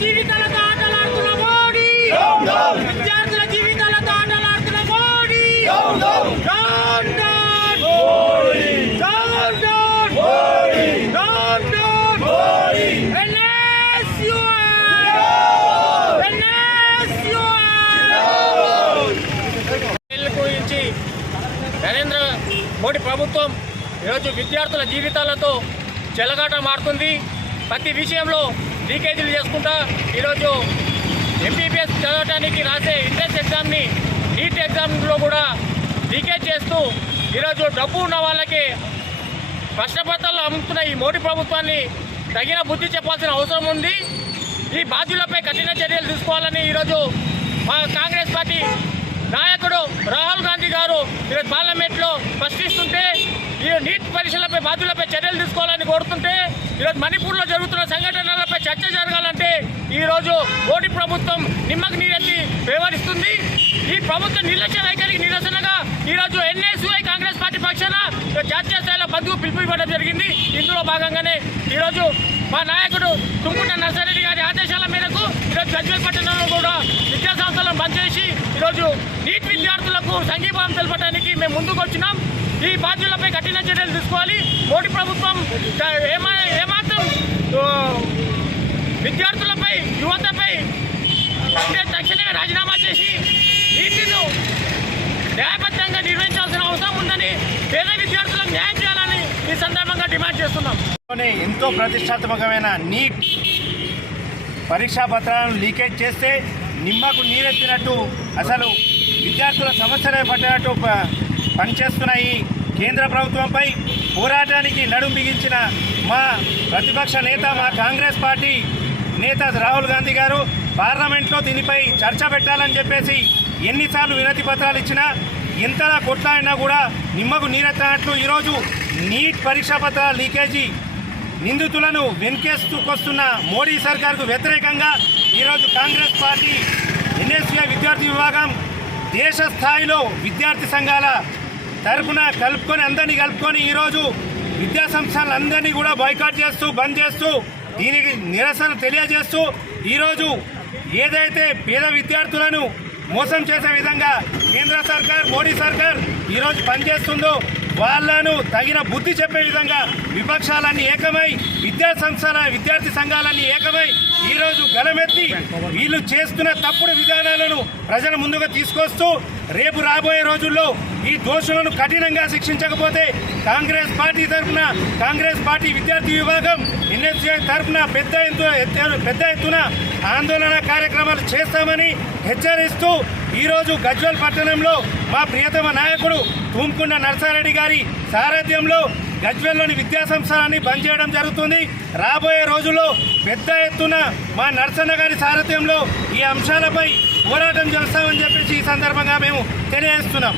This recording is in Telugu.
జీవితాలతో ఆటలాడుతున్న మోడీ, విద్యార్థుల జీవితాలతో ఆటలాడుతున్న మోడీ, గురించి నరేంద్ర మోడీ ప్రభుత్వం ఈరోజు విద్యార్థుల జీవితాలతో చెలగాట మారుతుంది. ప్రతి విషయంలో లీకేజీలు చేసుకుంటా ఈరోజు ఎంబీబీఎస్ చదవడానికి రాసే ఎంట్రన్స్ ఎగ్జామ్ని నీట్ ఎగ్జామ్లో కూడా లీకేజ్ చేస్తూ ఈరోజు డబ్బు ఉన్న వాళ్ళకి ప్రశ్నపత్రాలు అమ్ముతున్న ఈ మోడీ ప్రభుత్వాన్ని తగిన బుద్ధి చెప్పాల్సిన అవసరం ఉంది. ఈ బాధ్యులపై కఠిన చర్యలు తీసుకోవాలని ఈరోజు మా కాంగ్రెస్ పార్టీ నాయకుడు రాహుల్ గాంధీ గారు ఈరోజు పార్లమెంట్లో ప్రశ్నిస్తుంటే, ఈ నీట్ పరీక్షలపై బాధ్యులపై చర్యలు తీసుకోవాలని కోరుతుంటే, ఈరోజు మణిపూర్లో జరుగుతున్న సంఘటనలపై చర్చ జరగాలంటే ఈరోజు మోడీ ప్రభుత్వం నిమ్మకు నీరెత్తి వ్యవహరిస్తుంది. ఈ ప్రభుత్వ నిర్లక్ష్య వైఖరికి నిరసనగా ఈరోజు ఎన్ఎస్యుఐ కాంగ్రెస్ పార్టీ పక్షాన జాతీయ స్థాయిలో బంధువు పిలుపు ఇవ్వడం జరిగింది. ఇందులో భాగంగానే ఈరోజు మా నాయకుడు తుమ్ముట నర్సారెడ్డి గారి ఆదేశాల మేరకు ఈరోజు గజ్వేల్ పట్టణంలో కూడా విద్యాసంస్థలను బంద్ చేసి ఈరోజు నీట్ విద్యార్థులకు సంఘీభావం తెలపడానికి మేము ముందుకు వచ్చినాం. ఈ బాధ్యులపై కఠిన చర్యలు తీసుకోవాలి. మోడీ ప్రభుత్వం ఏమాత్రం విద్యార్థులపై యువతపై తక్షణమే రాజీనామా చేసి నీటిను న్యాయబద్ధంగా నిర్వహించాల్సిన అవసరం ఉందని పేద విద్యార్థులకు న్యాయం చేయాలని ఈ సందర్భంగా డిమాండ్ చేస్తున్నాం. ఎంతో ప్రతిష్టాత్మకమైన నీట్ పరీక్షా పత్రాలను లీకేజ్ చేస్తే నిమ్మకు నీరెత్తినట్టు అసలు విద్యార్థుల సమస్యలే పట్టినట్టు పనిచేస్తున్నాయి. కేంద్ర ప్రభుత్వంపై పోరాటానికి నడుం బిగించిన మా ప్రతిపక్ష నేత, మా కాంగ్రెస్ పార్టీ నేత రాహుల్ గాంధీ గారు పార్లమెంట్లో దీనిపై చర్చ పెట్టాలని చెప్పేసి ఎన్నిసార్లు వినతి పత్రాలు ఇచ్చినా, ఎంతలా కొట్లాడినా కూడా నిమ్మకు నీరెత్తినట్లు ఈరోజు నీట్ పరీక్షా పత్రాల లీకేజీ నిందితులను వెనుకేసుకొస్తున్న మోడీ సర్కార్కు వ్యతిరేకంగా ఈరోజు కాంగ్రెస్ పార్టీ ఎన్ఎస్యుఐ విద్యార్థి విభాగం దేశ స్థాయిలో విద్యార్థి సంఘాల తరఫున అందరినీ కలుపుకొని ఈరోజు విద్యాసంస్థలందరినీ కూడా బాయ్కాట్ చేస్తూ బంద్ చేస్తూ దీనికి నిరసన తెలియజేస్తూ ఈరోజు ఏదైతే పేద విద్యార్థులను మోసం చేసే విధంగా కేంద్ర సర్కార్, మోడీ సర్కార్ ఈరోజు పనిచేస్తుందో వాళ్లను తగిన బుద్ధి చెప్పే విధంగా విపక్షాలన్నీ ఏకమై, విద్యార్థి సంఘాలన్నీ ఏకమై ఈరోజు గలమెత్తి వీళ్ళు చేస్తున్న తప్పుడు విధానాలను ప్రజల ముందుగా తీసుకొస్తూ రేపు రాబోయే రోజుల్లో ఈ దోషులను కఠినంగా శిక్షించకపోతే కాంగ్రెస్ పార్టీ తరఫున, కాంగ్రెస్ పార్టీ విద్యార్థి విభాగం ఎన్ఎస్యుఐ తరఫున పెద్ద ఎత్తున ఆందోళన కార్యక్రమాలు చేస్తామని హెచ్చరిస్తూ ఈరోజు గజ్వేల్ పట్టణంలో మా ప్రియతమ నాయకుడు తుమ్ముకుంట నర్సారెడ్డి గారి సారథ్యంలో గజ్వేల్లోని విద్యాసంస్థలని బంద్ చేయడం జరుగుతుంది. రాబోయే రోజుల్లో పెద్ద ఎత్తున మా నర్సన్న గారి సారథ్యంలో ఈ అంశాలపై పోరాటం చేస్తామని చెప్పేసి ఈ సందర్భంగా మేము తెలియజేస్తున్నాం.